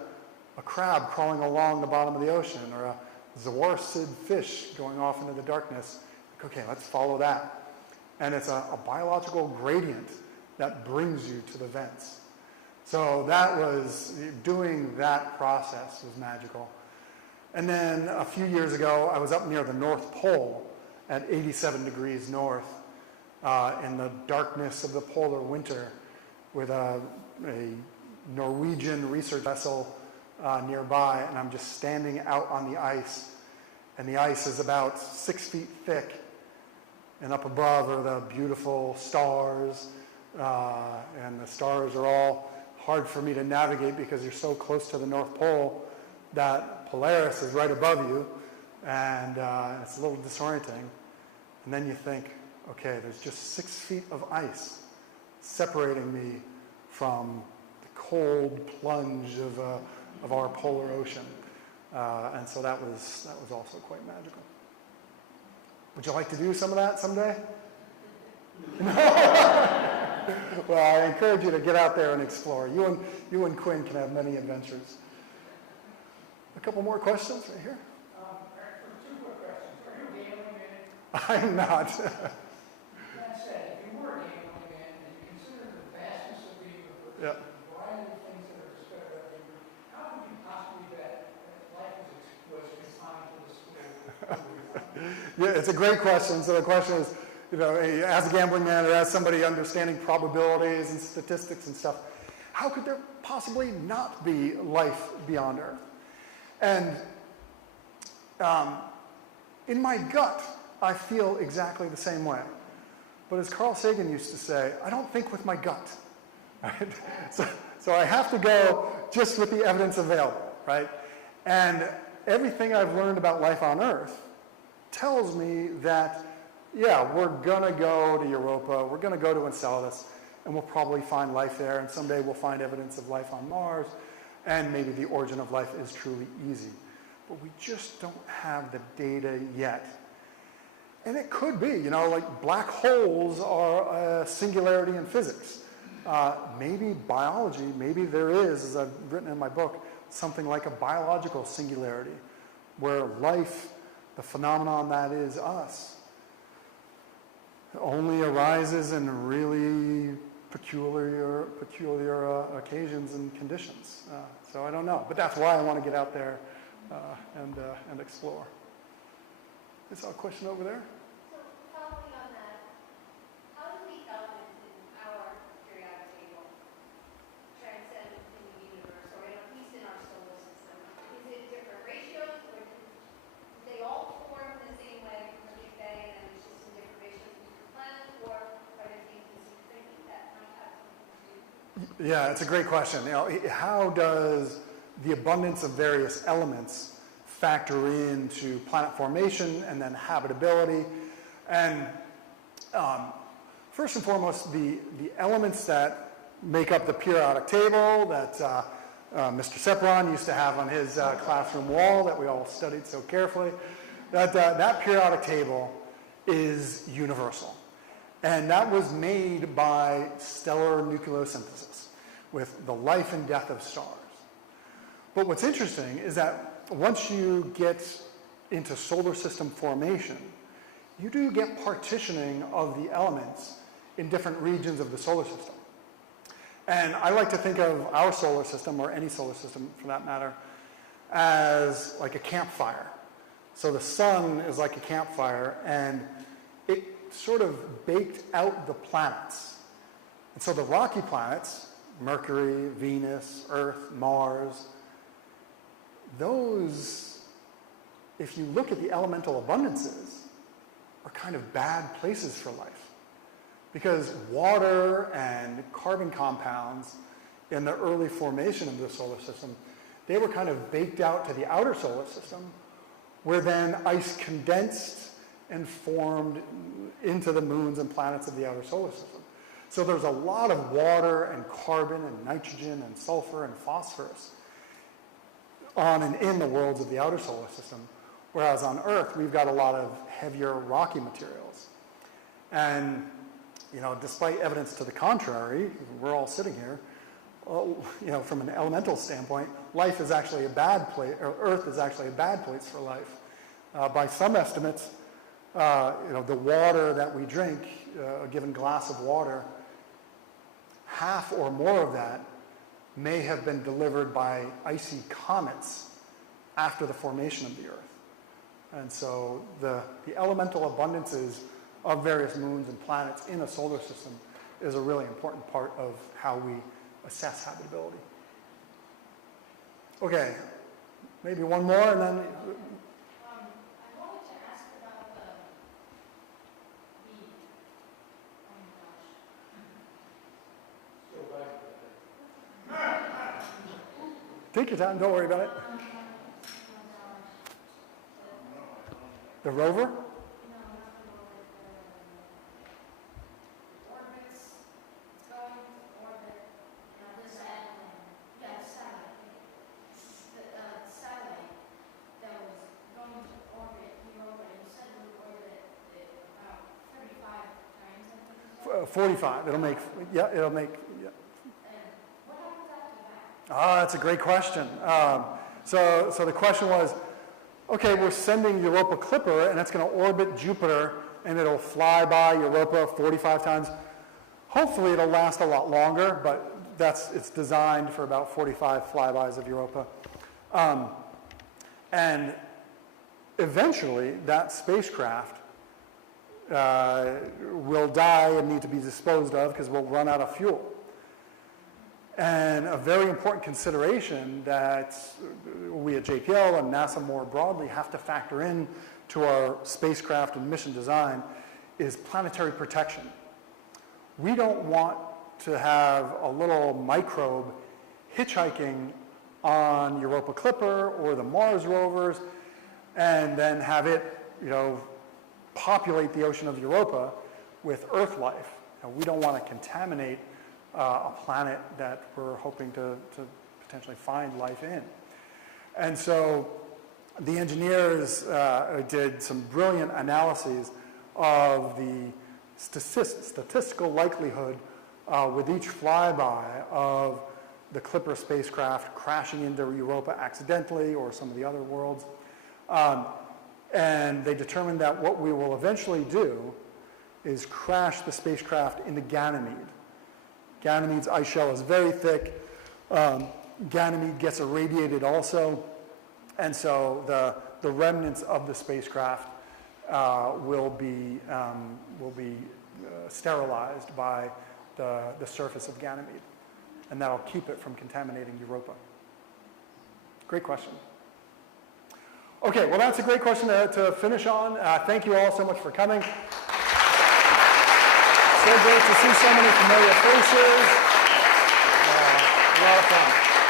crab crawling along the bottom of the ocean, or a zawarcid fish going off into the darkness, like, okay, let's follow that. And it's a biological gradient that brings you to the vents. So doing that process was magical. And then a few years ago, I was up near the North Pole at 87 degrees north in the darkness of the polar winter with a Norwegian research vessel nearby, and I'm just standing out on the ice, and the ice is about 6 feet thick, and up above are the beautiful stars, and the stars are all hard for me to navigate because you're so close to the North Pole that Polaris is right above you, and it's a little disorienting. And then you think, okay, there's just 6 feet of ice separating me from the cold plunge of our polar ocean. And so that was also quite magical. Would you like to do some of that someday? Well, I encourage you to get out there and explore. You and Quinn can have many adventures. A couple more questions right here. Two quick questions. Are you gambling in it? I'm not. That said, if you were gambling in it, and you consider the vastness of the universe, Yeah. the variety of things that are discovered every year, how could you possibly bet that life was confined to the school? Yeah, it's a great question. So the question is, as a gambling man or as somebody understanding probabilities and statistics and stuff, how could there possibly not be life beyond Earth? And in my gut, I feel exactly the same way. But as Carl Sagan used to say, I don't think with my gut. Right? So I have to go just with the evidence available, right? And everything I've learned about life on Earth tells me that, yeah, we're going to go to Europa, we're going to go to Enceladus, and we'll probably find life there, and someday we'll find evidence of life on Mars, and maybe the origin of life is truly easy. But we just don't have the data yet. And it could be, like black holes are a singularity in physics. Maybe biology, maybe there is, as I've written in my book, something like a biological singularity, where life, the phenomenon that is us, only arises in really peculiar occasions and conditions. So I don't know, but that's why I want to get out there and explore. I saw a question over there. So following on that, how do the elements in our periodic table transcend in the universe, or at least in our solar system? Is it different ratios, or do they all form the same way from the Big Bang, and it's just in different ratios between planets, or are there things that might have something to do? Yeah, it's a great question. You know, how does the abundance of various elements factor into planet formation and then habitability? And first and foremost, the elements that make up the periodic table that Mr. Sepron used to have on his classroom wall that we all studied so carefully, that periodic table is universal. And that was made by stellar nucleosynthesis with the life and death of stars. But what's interesting is that once you get into solar system formation, you do get partitioning of the elements in different regions of the solar system. And I like to think of our solar system, or any solar system for that matter, as like a campfire. So the sun is like a campfire, and it sort of baked out the planets. And so the rocky planets, Mercury, Venus, Earth, Mars, those, if you look at the elemental abundances, are kind of bad places for life. Because water and carbon compounds in the early formation of the solar system, they were kind of baked out to the outer solar system, where then ice condensed and formed into the moons and planets of the outer solar system. So there's a lot of water and carbon and nitrogen and sulfur and phosphorus on and in the worlds of the outer solar system, whereas on Earth we've got a lot of heavier rocky materials. And you know, despite evidence to the contrary, we're all sitting here, you know, from an elemental standpoint, life is actually a bad place, or Earth is actually a bad place for life. By some estimates, you know, the water that we drink, a given glass of water, half or more of that may have been delivered by icy comets after the formation of the Earth. And so the elemental abundances of various moons and planets in a solar system is a really important part of how we assess habitability. Okay, maybe one more and then... I wanted to ask about the oh my gosh. Take your time, don't worry about it. The rover? No, not the rover. Orbits. It's going to orbit. Now this satellite. Yeah, satellite. The satellite that was going to orbit Europa. You said it would orbit about 35 times, I think. 45. It'll make, yeah, it'll make, yeah. And what happens after that? Ah, that's a great question. So the question was, okay, we're sending Europa Clipper, and it's going to orbit Jupiter, and it'll fly by Europa 45 times. Hopefully, it'll last a lot longer, but it's designed for about 45 flybys of Europa. And eventually, that spacecraft will die and need to be disposed of because we'll run out of fuel. And a very important consideration that we at JPL and NASA more broadly have to factor in to our spacecraft and mission design is planetary protection. We don't want to have a little microbe hitchhiking on Europa Clipper or the Mars rovers and then have it, you know, populate the ocean of Europa with Earth life. Now, we don't want to contaminate a planet that we're hoping to potentially find life in. And so the engineers did some brilliant analyses of the statistical likelihood with each flyby of the Clipper spacecraft crashing into Europa accidentally or some of the other worlds. And they determined that what we will eventually do is crash the spacecraft into Ganymede. Ganymede's ice shell is very thick. Ganymede gets irradiated also. And so the remnants of the spacecraft will be sterilized by the surface of Ganymede. And that'll keep it from contaminating Europa. Great question. Okay, well that's a great question to finish on. Thank you all so much for coming. So great to see so many familiar faces. A lot of fun.